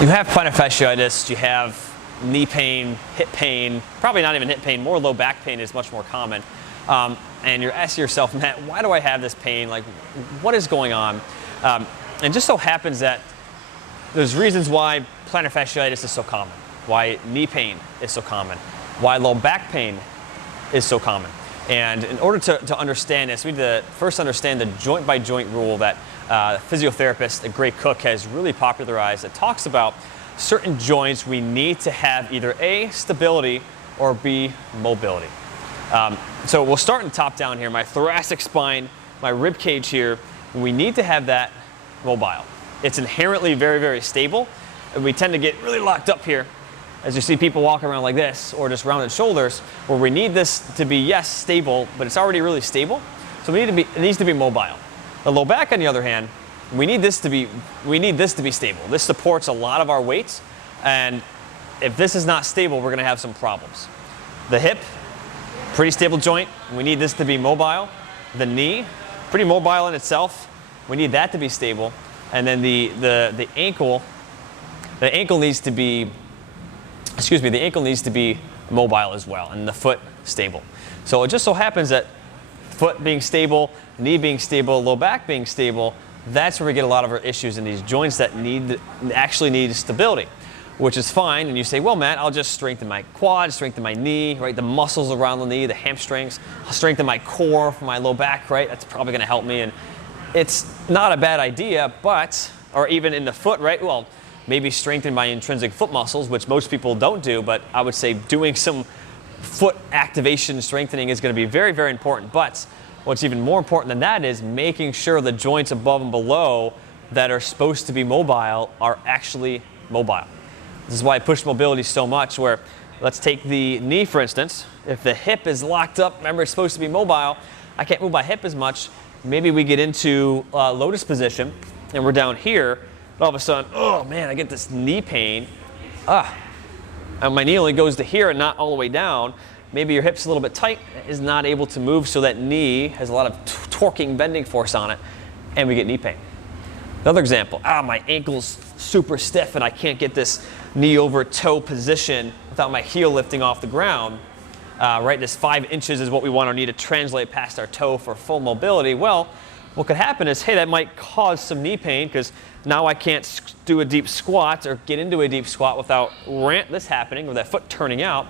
You have plantar fasciitis, you have knee pain, hip pain, probably not even hip pain, more low back pain is much more common. And you're asking yourself, Matt, why do I have this pain? Like, what is going on? And just so happens that there's reasons why plantar fasciitis is so common, why knee pain is so common, why low back pain is so common. And in order to understand this, we need to first understand the joint-by-joint rule that physiotherapist Gray Cook has really popularized. It talks about certain joints we need to have either A, stability, or B, mobility. So we'll start in top down here. My thoracic spine, my rib cage here, we need to have that mobile. It's inherently very, very stable. And we tend to get really locked up here as you see people walking around like this, or just rounded shoulders, where we need this to be, yes, stable, but it's already really stable. So it needs to be mobile. The low back, on the other hand, we need this to be stable. This supports a lot of our weights, and if this is not stable, we're going to have some problems. The hip, pretty stable joint. We need this to be mobile. The knee, pretty mobile in itself. We need that to be stable, and then the ankle needs to be. The ankle needs to be mobile as well, and the foot stable. So it just so happens that foot being stable, knee being stable, low back being stable, that's where we get a lot of our issues in these joints that actually need stability, which is fine. And you say, well, Matt, I'll just strengthen my quad, strengthen my knee, right? The muscles around the knee, the hamstrings. I'll strengthen my core for my low back, right? That's probably going to help me. And it's not a bad idea, or even in the foot, right? Well, maybe strengthen my intrinsic foot muscles, which most people don't do, but I would say doing some foot activation strengthening is going to be very, very important. But what's even more important than that is making sure the joints above and below that are supposed to be mobile are actually mobile. This is why I push mobility so much, where let's take the knee, for instance. If the hip is locked up, remember it's supposed to be mobile, I can't move my hip as much. Maybe we get into lotus position and we're down here. All of a sudden, oh man, I get this knee pain. And my knee only goes to here and not all the way down. Maybe your hip's a little bit tight, is not able to move, so that knee has a lot of torquing, bending force on it, and we get knee pain. Another example, my ankle's super stiff and I can't get this knee over toe position without my heel lifting off the ground. Right, this 5 inches is what we want our knee to translate past our toe for full mobility. Well, what could happen is, hey, that might cause some knee pain because now I can't do a deep squat or get into a deep squat without this happening or that foot turning out.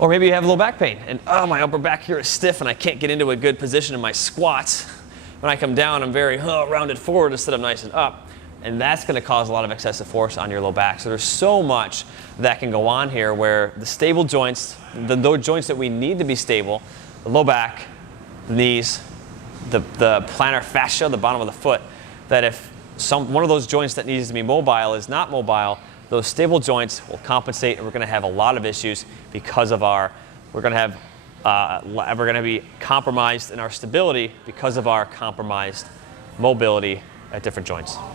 Or maybe you have low back pain and my upper back here is stiff and I can't get into a good position in my squats. When I come down, I'm very rounded forward instead of nice and up. And that's going to cause a lot of excessive force on your low back. So there's so much that can go on here where the stable joints, those joints that we need to be stable, the low back, the knees, the plantar fascia, the bottom of the foot, that if one of those joints that needs to be mobile is not mobile, those stable joints will compensate, and we're going to have a lot of issues because of we're going to be compromised in our stability because of our compromised mobility at different joints.